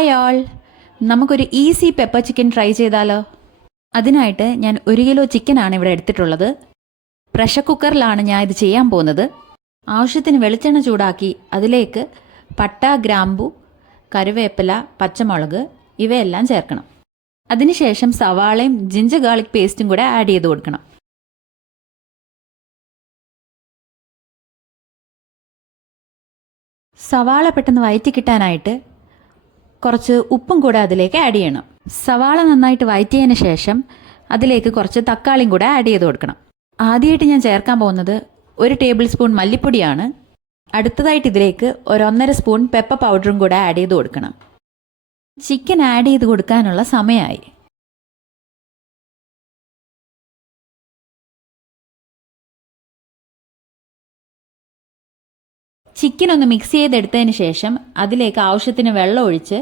Hi all, നമുക്കൊരു easy pepper chicken try ചെയ്താലോ? അതിനായിട്ട് ഞാൻ 1 കിലോ ചിക്കനാണ് ഇവിടെ എടുത്തിട്ടുള്ളത്. പ്രഷർ കുക്കറിലാണ് ഞാൻ ഇത് ചെയ്യാൻ പോകുന്നത്. ആവശ്യത്തിന് വെളിച്ചെണ്ണ ചൂടാക്കി അതിലേക്ക് പട്ട, ഗ്രാമ്പു, കറിവേപ്പില, പച്ചമുളക് ഇവയെല്ലാം ചേർക്കണം. അതിനുശേഷം സവാളയും ജിഞ്ചർ ഗാർലിക് പേസ്റ്റും കൂടെ ആഡ് ചെയ്ത് കൊടുക്കണം. സവാള പെട്ടെന്ന് വഴറ്റി കിട്ടാനായിട്ട് കുറച്ച് ഉപ്പും കൂടെ അതിലേക്ക് ആഡ് ചെയ്യണം. സവാള നന്നായിട്ട് വഴറ്റിയതിന് ശേഷം അതിലേക്ക് കുറച്ച് തക്കാളിയും കൂടെ ആഡ് ചെയ്ത് കൊടുക്കണം. ആദ്യമായിട്ട് ഞാൻ ചേർക്കാൻ പോകുന്നത് 1 ടേബിൾ സ്പൂൺ മല്ലിപ്പൊടിയാണ്. അടുത്തതായിട്ട് ഇതിലേക്ക് 1.5 സ്പൂൺ പെപ്പർ പൗഡറും കൂടെ ആഡ് ചെയ്ത് കൊടുക്കണം. ചിക്കൻ ആഡ് ചെയ്ത് കൊടുക്കാനുള്ള സമയമായി. ചിക്കൻ ഒന്ന് മിക്സ് ചെയ്തെടുത്തതിന് ശേഷം അതിലേക്ക് ആവശ്യത്തിന് വെള്ളം ഒഴിച്ച്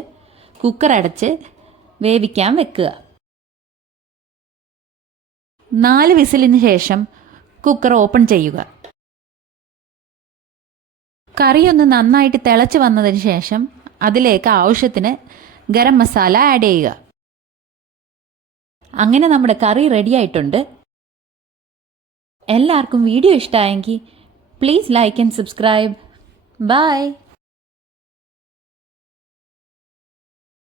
കുക്കർ അടച്ച് വേവിക്കാൻ വെക്കുക. 4 വിസിലിന് ശേഷം കുക്കർ ഓപ്പൺ ചെയ്യുക. കറി ഒന്ന് നന്നായിട്ട് തിളച്ച് വന്നതിന് ശേഷം അതിലേക്ക് ആവശ്യത്തിന് ഗരം മസാല ആഡ് ചെയ്യുക. അങ്ങനെ നമ്മുടെ കറി റെഡി ആയിട്ടുണ്ട്. എല്ലാവർക്കും വീഡിയോ ഇഷ്ടമായെങ്കിൽ please like and subscribe. Bye.